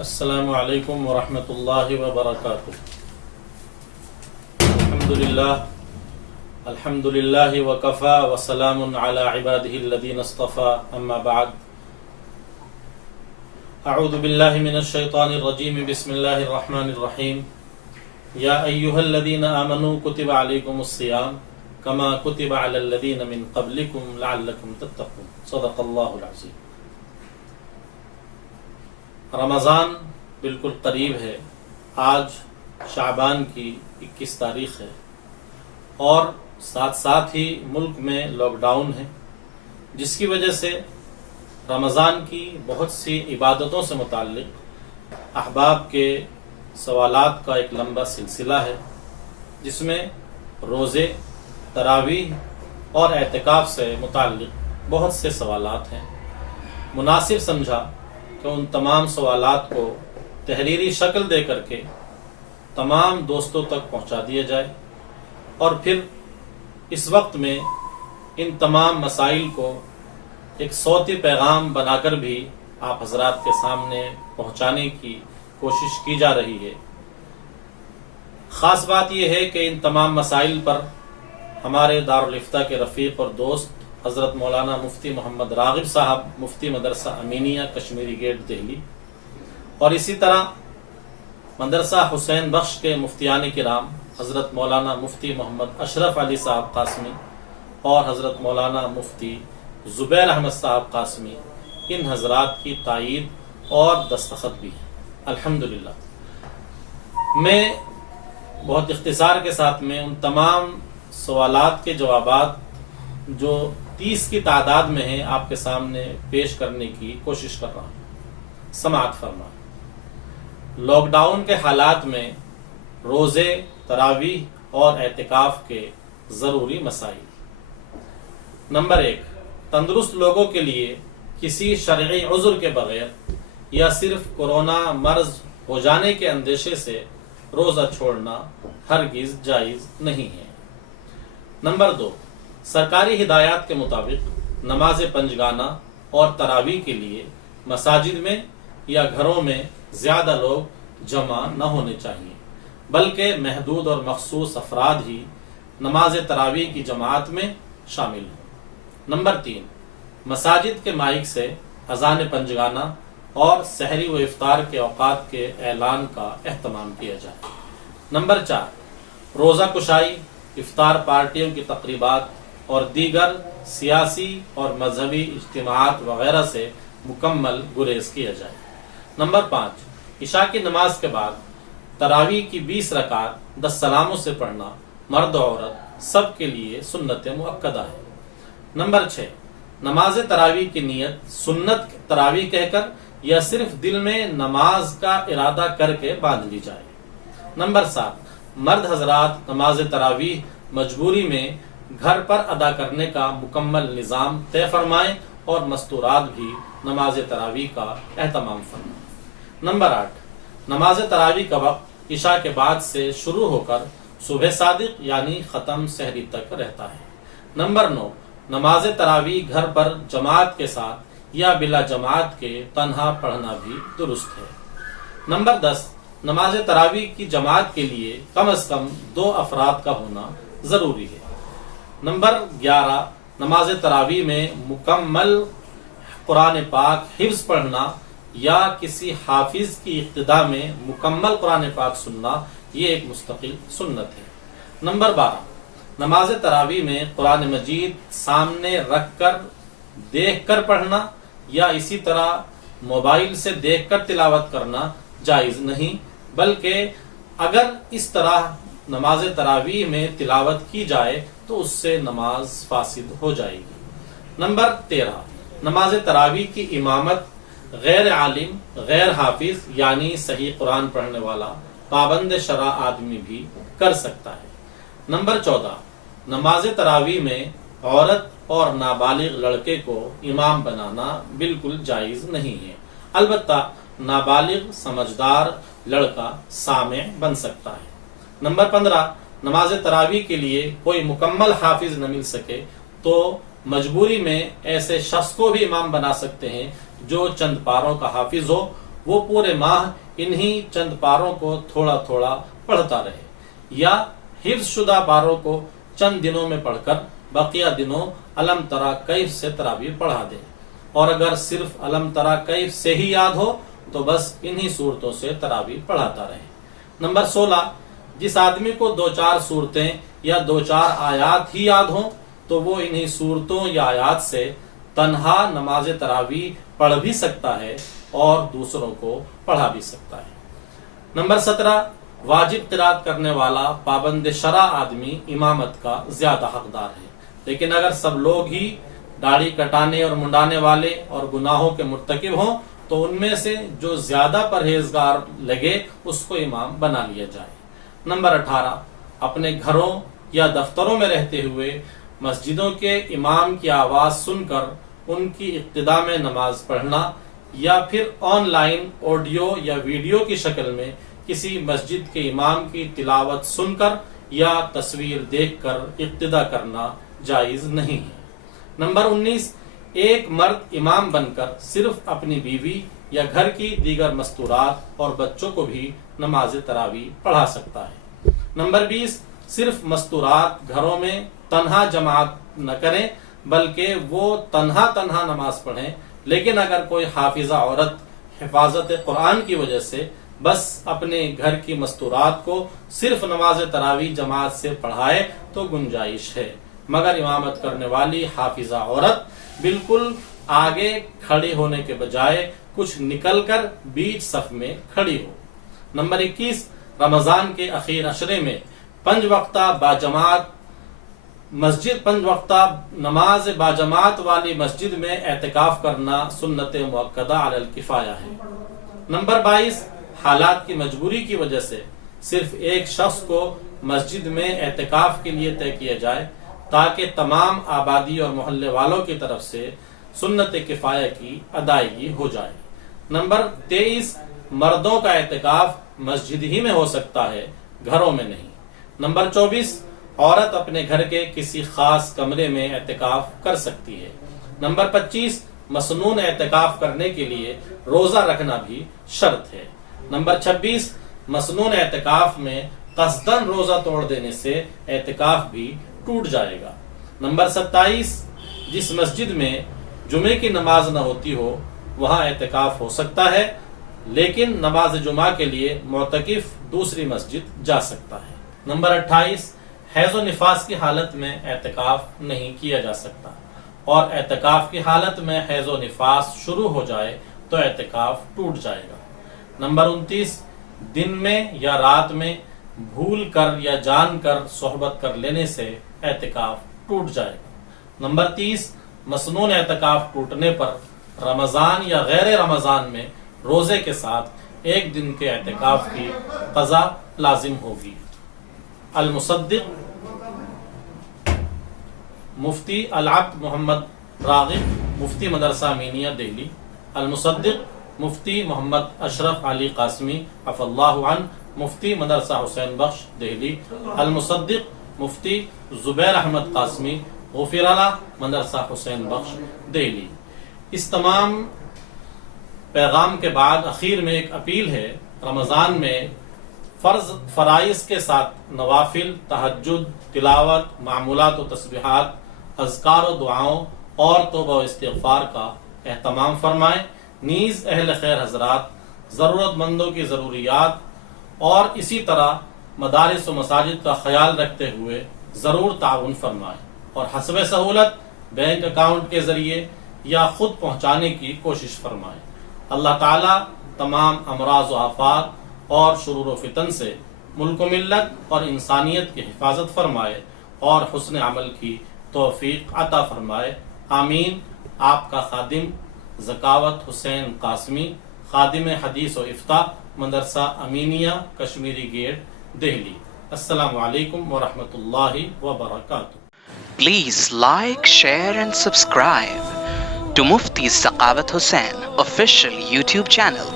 السلام علیکم ورحمۃ اللہ وبرکاتہ۔ الحمد للہ وکفا وسلام علی عبادہ الذین اصطفى، اما بعد، اعوذ باللہ من الشیطان الرجیم، بسم اللہ الرحمن الرحیم۔ یا ایہا الذین آمنوا کتب علیکم الصیام کما کتب علی الذین من قبلکم لعلکم تتقون، صدق اللہ العظیم۔ رمضان بالکل قریب ہے، آج شعبان کی 21 تاریخ ہے اور ساتھ ساتھ ہی ملک میں لاک ڈاؤن ہے، جس کی وجہ سے رمضان کی بہت سی عبادتوں سے متعلق احباب کے سوالات کا ایک لمبا سلسلہ ہے، جس میں روزے، تراویح اور اعتکاف سے متعلق بہت سے سوالات ہیں۔ مناسب سمجھا کہ ان تمام سوالات کو تحریری شکل دے کر کے تمام دوستوں تک پہنچا دیا جائے، اور پھر اس وقت میں ان تمام مسائل کو ایک صوتی پیغام بنا کر بھی آپ حضرات کے سامنے پہنچانے کی کوشش کی جا رہی ہے۔ خاص بات یہ ہے کہ ان تمام مسائل پر ہمارے دارالافتاء کے رفیق اور دوست حضرت مولانا مفتی محمد راغب صاحب، مفتی مدرسہ امینیہ کشمیری گیٹ دہلی، اور اسی طرح مدرسہ حسین بخش کے مفتیان کرام حضرت مولانا مفتی محمد اشرف علی صاحب قاسمی اور حضرت مولانا مفتی زبیر احمد صاحب قاسمی، ان حضرات کی تائید اور دستخط بھی ہے الحمدللہ۔ میں بہت اختصار کے ساتھ میں ان تمام سوالات کے جوابات جو 30 کی تعداد میں ہیں آپ کے سامنے پیش کرنے کی کوشش کر رہا ہوں۔ سماعت فرما۔ لاک ڈاؤن کے حالات میں روزے، تراویح اور اعتکاف کے ضروری مسائل۔ نمبر 1، تندرست لوگوں کے لیے کسی شرعی عذر کے بغیر یا صرف کورونا مرض ہو جانے کے اندیشے سے روزہ چھوڑنا ہرگز جائز نہیں ہے۔ نمبر 2، سرکاری ہدایات کے مطابق نماز پنجگانہ اور تراویح کے لیے مساجد میں یا گھروں میں زیادہ لوگ جمع نہ ہونے چاہیے، بلکہ محدود اور مخصوص افراد ہی نماز تراویح کی جماعت میں شامل ہوں۔ نمبر 3، مساجد کے مائک سے اذان پنجگانہ اور سحری و افطار کے اوقات کے اعلان کا اہتمام کیا جائے۔ نمبر 4، روزہ کشائی، افطار پارٹیوں کی تقریبات اور دیگر سیاسی اور مذہبی اجتماعات وغیرہ سے مکمل گریز کیا جائے۔ نمبر 5، عشاء کی نماز کے بعد تراویح کی 20 رکعت 10 سلاموں سے پڑھنا مرد و عورت سب کے لیے سنت مؤکدہ ہے۔ نمبر 6، نماز تراویح کی نیت سنت تراویح کہہ کر یا صرف دل میں نماز کا ارادہ کر کے باندھ لی جائے۔ نمبر 7، مرد حضرات نماز تراویح مجبوری میں گھر پر ادا کرنے کا مکمل نظام طے فرمائیں اور مستورات بھی نماز تراویح کا اہتمام فرمائیں۔ نمبر 8، نماز تراویح کا وقت عشاء کے بعد سے شروع ہو کر صبح صادق یعنی ختم سحری تک رہتا ہے۔ نمبر 9، نماز تراویح گھر پر جماعت کے ساتھ یا بلا جماعت کے تنہا پڑھنا بھی درست ہے۔ نمبر 10، نماز تراویح کی جماعت کے لیے کم از کم 2 افراد کا ہونا ضروری ہے۔ نمبر 11، نماز تراویح میں مکمل قرآن پاک حفظ پڑھنا یا کسی حافظ کی اقتداء میں مکمل قرآن پاک سننا یہ ایک مستقل سنت ہے۔ نمبر 12، نماز تراویح میں قرآن مجید سامنے رکھ کر دیکھ کر پڑھنا یا اسی طرح موبائل سے دیکھ کر تلاوت کرنا جائز نہیں، بلکہ اگر اس طرح نماز تراویح میں تلاوت کی جائے تو اس سے نماز فاسد ہو جائے گی۔ نمبر 13، نماز تراویح کی امامت غیر عالم، غیر حافظ یعنی صحیح قرآن پڑھنے والا پابند شرع آدمی بھی کر سکتا ہے۔ نمبر 14، نماز تراویح میں عورت اور نابالغ لڑکے کو امام بنانا بالکل جائز نہیں ہے، البتہ نابالغ سمجھدار لڑکا سامع بن سکتا ہے۔ نمبر 15، نماز تراویح کے لیے کوئی مکمل حافظ نہ مل سکے تو مجبوری میں ایسے شخص کو بھی امام بنا سکتے ہیں جو چند پاروں کا حافظ ہو، وہ پورے ماہ انہی چند پاروں کو تھوڑا تھوڑا پڑھتا رہے، یا حفظ شدہ پاروں کو چند دنوں میں پڑھ کر بقیہ دنوں علم تری کیف سے تراویح پڑھا دے، اور اگر صرف علم تری کیف سے ہی یاد ہو تو بس انہی صورتوں سے تراویح پڑھاتا رہے۔ نمبر 16، جس آدمی کو 2-4 صورتیں یا 2-4 آیات ہی یاد ہوں تو وہ انہی صورتوں یا آیات سے تنہا نماز تراویح پڑھ بھی سکتا ہے اور دوسروں کو پڑھا بھی سکتا ہے۔ نمبر 17، واجب قرات کرنے والا پابند شرع آدمی امامت کا زیادہ حقدار ہے، لیکن اگر سب لوگ ہی داڑھی کٹانے اور منڈانے والے اور گناہوں کے مرتکب ہوں تو ان میں سے جو زیادہ پرہیزگار لگے اس کو امام بنا لیا جائے۔ نمبر 18، اپنے گھروں یا دفتروں میں رہتے ہوئے مسجدوں کے امام کی آواز سن کر ان کی اقتداء میں نماز پڑھنا، یا پھر آن لائن آڈیو یا ویڈیو کی شکل میں کسی مسجد کے امام کی تلاوت سن کر یا تصویر دیکھ کر اقتداء کرنا جائز نہیں ہے۔ نمبر 19، ایک مرد امام بن کر صرف اپنی بیوی یا گھر کی دیگر مستورات اور بچوں کو بھی نماز تراویح پڑھا سکتا ہے۔ نمبر 20، صرف مستورات گھروں میں تنہا جماعت نہ کریں بلکہ وہ تنہا نماز پڑھیں، لیکن اگر کوئی حافظہ عورت حفاظت قرآن کی وجہ سے بس اپنے گھر کی مستورات کو صرف نماز تراویح جماعت سے پڑھائے تو گنجائش ہے، مگر امامت کرنے والی حافظہ عورت بالکل آگے کھڑی ہونے کے بجائے کچھ نکل کر بیچ صف میں کھڑی ہو۔ نمبر 21، رمضان کے اخیر عشرے میں 5 وقتہ نماز باجماعت والی مسجد میں اعتکاف کرنا سنت مؤکدہ علی الکفایہ ہے۔ نمبر 22، حالات کی مجبوری کی وجہ سے صرف ایک شخص کو مسجد میں اعتکاف کے لیے طے کیا جائے تاکہ تمام آبادی اور محلے والوں کی طرف سے سنت کفایہ کی ادائیگی ہو جائے۔ نمبر 23، مردوں کا اعتکاف مسجد ہی میں ہو سکتا ہے، گھروں میں نہیں۔ نمبر 24، عورت اپنے گھر کے کسی خاص کمرے میں اعتکاف کر سکتی ہے۔ نمبر 25، مسنون اعتکاف کرنے کے لیے روزہ رکھنا بھی شرط ہے۔ نمبر 26، مسنون اعتکاف میں قصداً روزہ توڑ دینے سے اعتکاف بھی ٹوٹ جائے گا۔ نمبر 27، جس مسجد میں جمعے کی نماز نہ ہوتی ہو وہاں اعتکاف ہو سکتا ہے، لیکن نماز جمعہ کے لیے معتکف دوسری مسجد جا سکتا ہے۔ نمبر 28، حیض و نفاس کی حالت میں اعتکاف نہیں کیا جا سکتا، اور اعتکاف کی حالت میں حیض و نفاس شروع ہو جائے تو اعتکاف ٹوٹ جائے گا۔ نمبر 29، دن میں یا رات میں بھول کر یا جان کر صحبت کر لینے سے اعتکاف ٹوٹ جائے گا۔ نمبر 30، مسنون اعتکاف ٹوٹنے پر رمضان یا غیر رمضان میں روزے کے ساتھ 1 دن کے اعتکاف کی قضا لازم ہوگی۔ المصدق مفتی العبد محمد راغب مفتی مدرسہ امینیہ دہلی، المصدق مفتی محمد اشرف علی قاسمی عفا اللہ عنہ مفتی مدرسہ حسین بخش دہلی، المصدق مفتی زبیر احمد قاسمی غفر اللہ مدرسہ حسین بخش دہلی۔ اس تمام پیغام کے بعد اخیر میں ایک اپیل ہے۔ رمضان میں فرائض کے ساتھ نوافل، تہجد، تلاوت، معمولات و تسبیحات، اذکار و دعاؤں اور توبہ و استغفار کا اہتمام فرمائیں۔ نیز اہل خیر حضرات ضرورت مندوں کی ضروریات اور اسی طرح مدارس و مساجد کا خیال رکھتے ہوئے ضرور تعاون فرمائیں، اور حسب سہولت بینک اکاؤنٹ کے ذریعے یا خود پہنچانے کی کوشش فرمائیں۔ اللہ تعالیٰ تمام امراض و آفات اور شرور و فتن سے ملک و ملت اور انسانیت کی حفاظت فرمائے اور حسن عمل کی توفیق عطا فرمائے، آمین۔ آپ کا خادم ذکاوت حسین قاسمی، خادم حدیث و افتاء، مدرسہ امینیہ، کشمیری گیٹ، دہلی۔ السلام علیکم ورحمۃ اللہ وبرکاتہ۔ Please like, share and subscribe to Mufti Saqawat Hussain official YouTube channel.